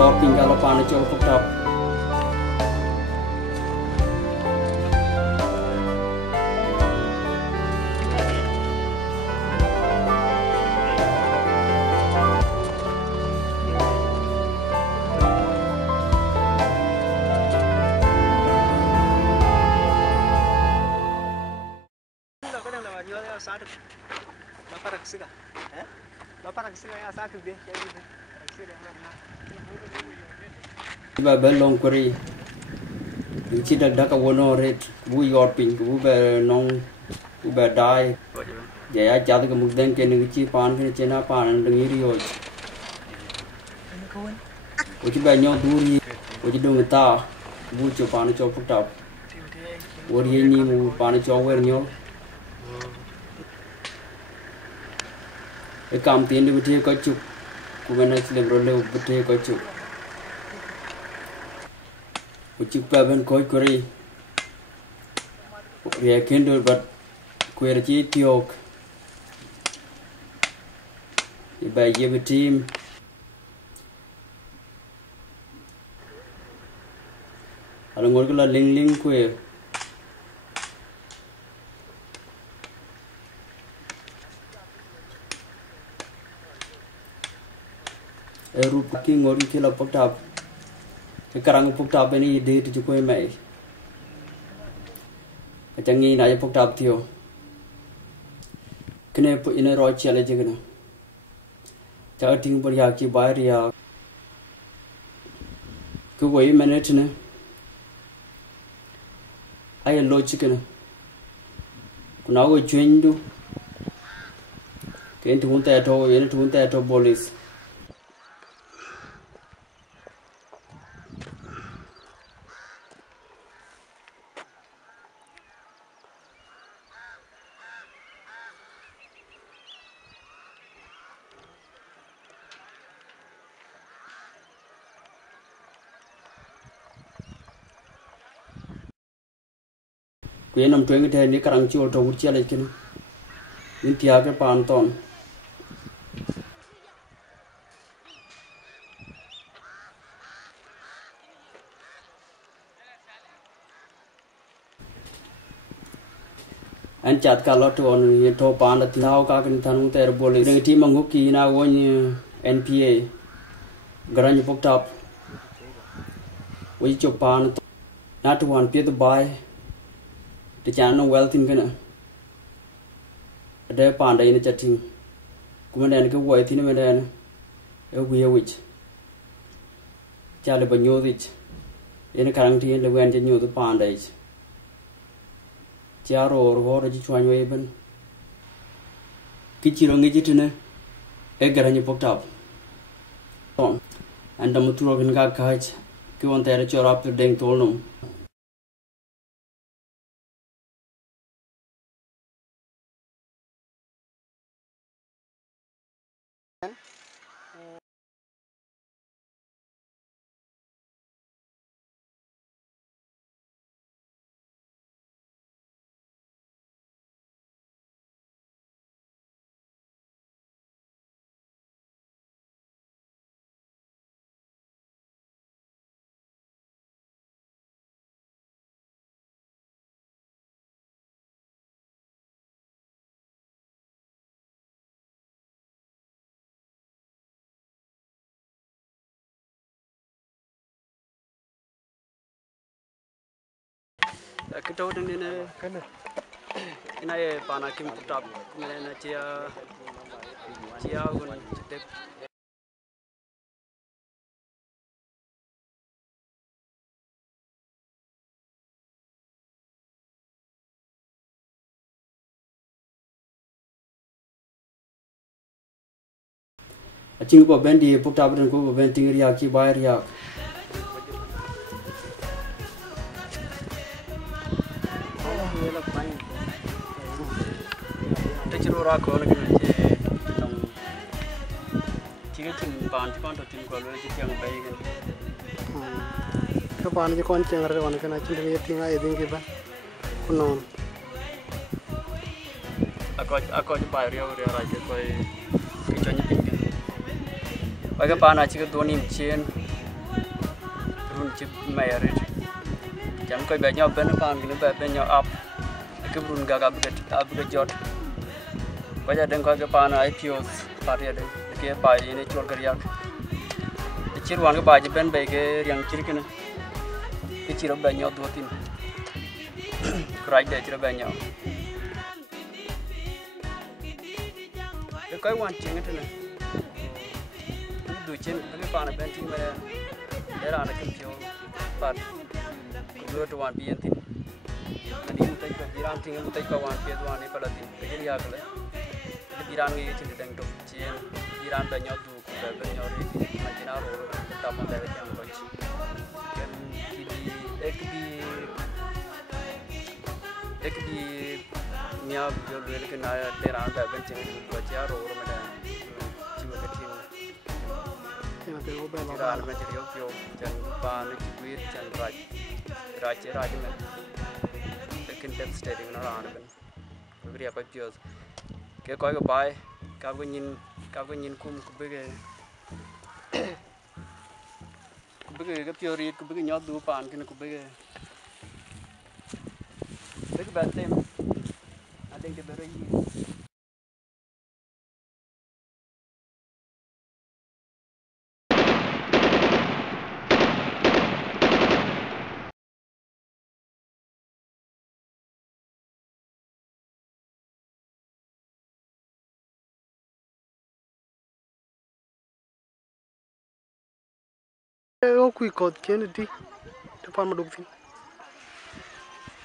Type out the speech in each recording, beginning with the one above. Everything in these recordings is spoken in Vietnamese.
lor pinggal pan chol putap ba belong kuri chi dak dak wono ret bu yor ping bu be nong bu be dai ya ya cha ga muk den ke ni chi pan ke chena pan ding ri yo o chi ba nyong du ri o chi dong ta bu chu pan cho phuk tap o ri ni mu pan cho wer nyo e kam tin di bthi ko chu ku ben le bro le bthi ko chu Ucik paben koi kori, ya kendo bat kuerci tiok, iba ye betim, alangor kala ling ling kue, rup king ngor kila potap. Sekarang puktab ini ide tu cukup mai. Kecangi nak je puktab tio. Kena pun ini roci ala je kena. Cara ting beriak ki bayar ya. Kuwai mana tu ne? Ayah loci kena. Kuna aku join tu. Kena tuhun tato, ini tuhun tato polis. Kue nam tueng ke ni karang chul to uci ala kini. Ni tiap ke panton. An chat kalau tu on ye to pan ati nau ka kini thanu ter boleh. Dengan tim menguki na won NPA. Garanya poktap. Woi copan na tu wan pie tu bai. Di channel wealth in kana ada pandai ini chatting kemudian ke white ini kemudian we which cale banyo dich ini karang ti le wen janyo tu pandai charo or ji chwan we ban kichiro ngi jitune e garanya poktap on andam turo kan ga khaj ke on tere chorap deng tolnum kita udah ni kan ini panakim tetap mana cia gun tetap acing ko bendi tetap dan ko bendi riak ki bayar riak Ora ko na kena je tong tiga tim pan kon to tim ko lo je tiang bai kan ke pan je kon ceng re kon kena cing ye tinga ye ding ke ba kuno ako je bai rio ra ke koi ke chon ni ping ba ke pan a chi ke do nim chen chip mayret jam ko be nyaw ben pan ni be nyaw up ke brun ga ga jot ko ja den ko ke pan IPOs parya de ke pa ni chol gar yak chir wan ga ba je ben be ke yang chir ke na ke chiro be nyaw do tin krai de chiro be nyaw ke ko wan ching te na du chen ke pan ben tin me era na ke pio pat do to wan bien tin ani mutai ko jiran ting mutai ko wan pe wan ni palatin ke ya kale jiran ngi chin dang to chen jiran ba nyaw du ko ba nyaw ri ma jina ro ta ma da jam ko chi ken ki di ek di nya jo le ke na teran ba ben chen ko cha ro ma da chi ma ke tin jiran ma chi yo pyo chen ba ni chi kwit chen raj me ken tem steady na ran ben ko ri ko pyos ke ko ga bai ka ko nyin kum ku be ke pyo ri ku be nyot du pan ken ku be ba tem a de ke be ri o kui kot ken di te pan maduk tin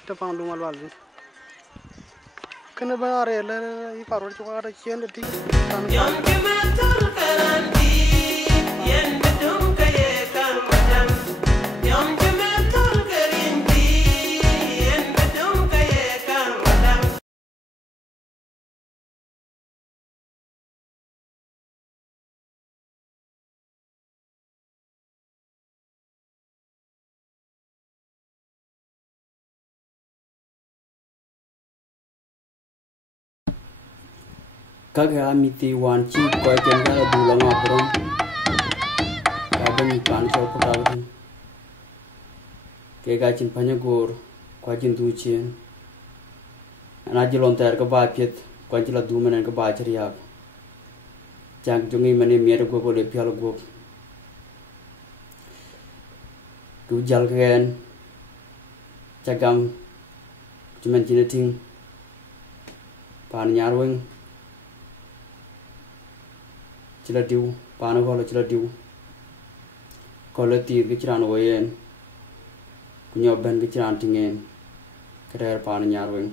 te pan lu mal wal kene ba are le I parol chu ga ken di Yom kimatul karanti yen bedum kaye kan madam Yom kimatul karanti yen bedum kaye kan madam kaga amiti wan chi ko ken ga du la ma brom ka ben pan cho ko ka ben ke ga chin panya gor ko chin du chen ana ji lon ter ka ba pet ko chi la du men ka ba chri ya chang jungi mane mer go go le pyal go du jal gen chagam chumen chin ting pan nyar weng chila diu pano ko chila diu ko le ti ke chran wo yen kunyo ben ke chran tingen krer pan nyar weng